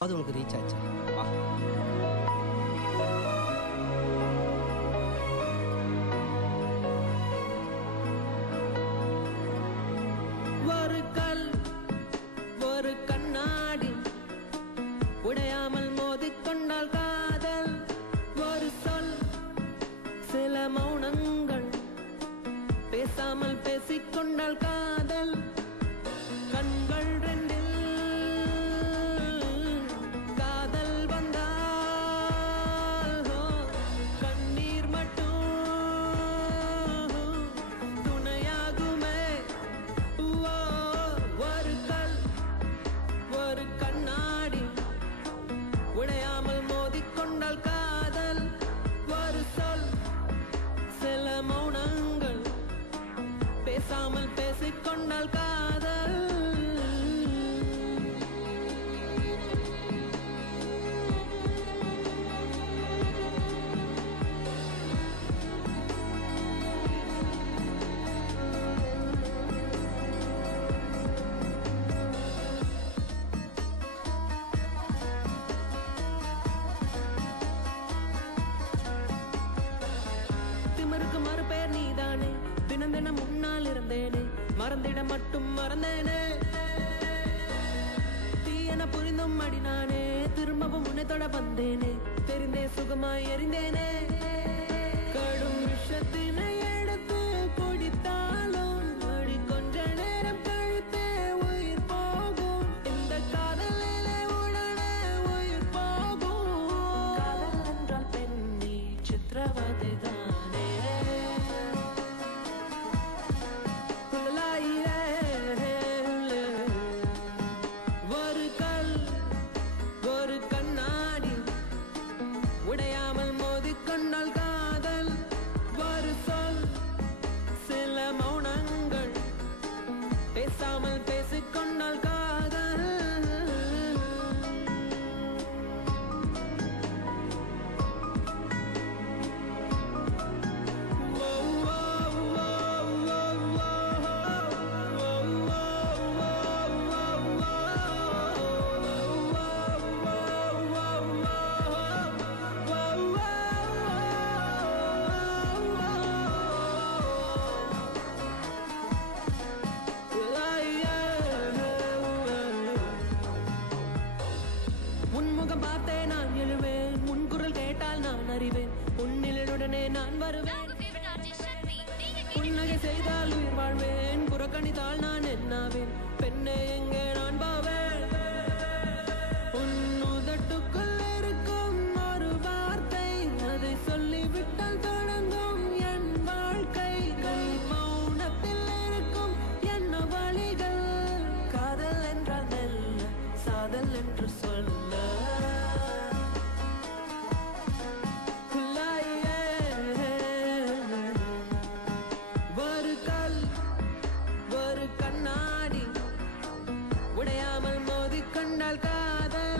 அது உனக்கு ரீச் ஆச்சு. வா. ஒரு கல் ஒரு கண்ணாடி உடையாமல் மோதிக்கொண்டால் காதல். ஒரு சொல் சில மௌனங்கள் பேசாமல் பேசிக்கொண்டால் காதல். கண்கள் ரெண்டில் காதல் வந்தால் கண்ணீர் மட்டும் துணையாகுமே. ஒரு கல் ஒரு கண்ணாடி உடையாமல் மோதிக்கொண்டால் காதல். ஒரு சொல் சில மௌனங்கள் பேசாமல் பேசிக்கொண்டால் காதல். திமிருக்கு மறுபெயர் நீதானே, தினம் தினம் முன்னால் இருந்தேனே, மறந்திட மட்டும் மறந்தேனே. தீயென புரிந்தும் அடி நானே, திரும்பவும் உன்னை தொட வந்தேனே, தெரிந்தே சுகமாய் எறிந்தேனே. கடும் விஷத்தினை எடுத்து குடித்தாலும் அடி கொஞ்ச நேரம் கழித்தே உயிர் போகும். இந்த காதலிலே உடனே உயிர் போகும். காதல் என்றால் பெண்ணி சித்திரவதை தானே. ஒரு கல் ஒரு கண்ணாடி உடையாமல் மோதிக்கொண்டால் காதல். ஒரு சொல் சில மௌனங்கள் பேசாமல் பேசிக்கொண்டால் காதல். உன்முகம் பார்த்தே நான் எழுவேன், உன் குரல் கேட்டால் நான் அறிவேன், உன்னிலுடனே நான் வருவேன். புன்னகை செய்தால் உயிர் வாழ்வேன், புறக்கணித்தால் நான் என்னாவேன், பெண்ணே எங்கே நான் பாவேன். உன் உதட்டுக்குள் இருக்கும் ஒரு வார்த்தை, அதை சொல்லிவிட்டால் தொடங்கும் என் வாழ்க்கை. மௌனத்தில் இருக்கும் என்ன வழிகள், காதல் என்றால் மெல்ல சாதல் என்று சொல்ல. ஒரு கல் ஒரு கண்ணாடி உடையாமல் மோதிக்கொண்டால் காதல்.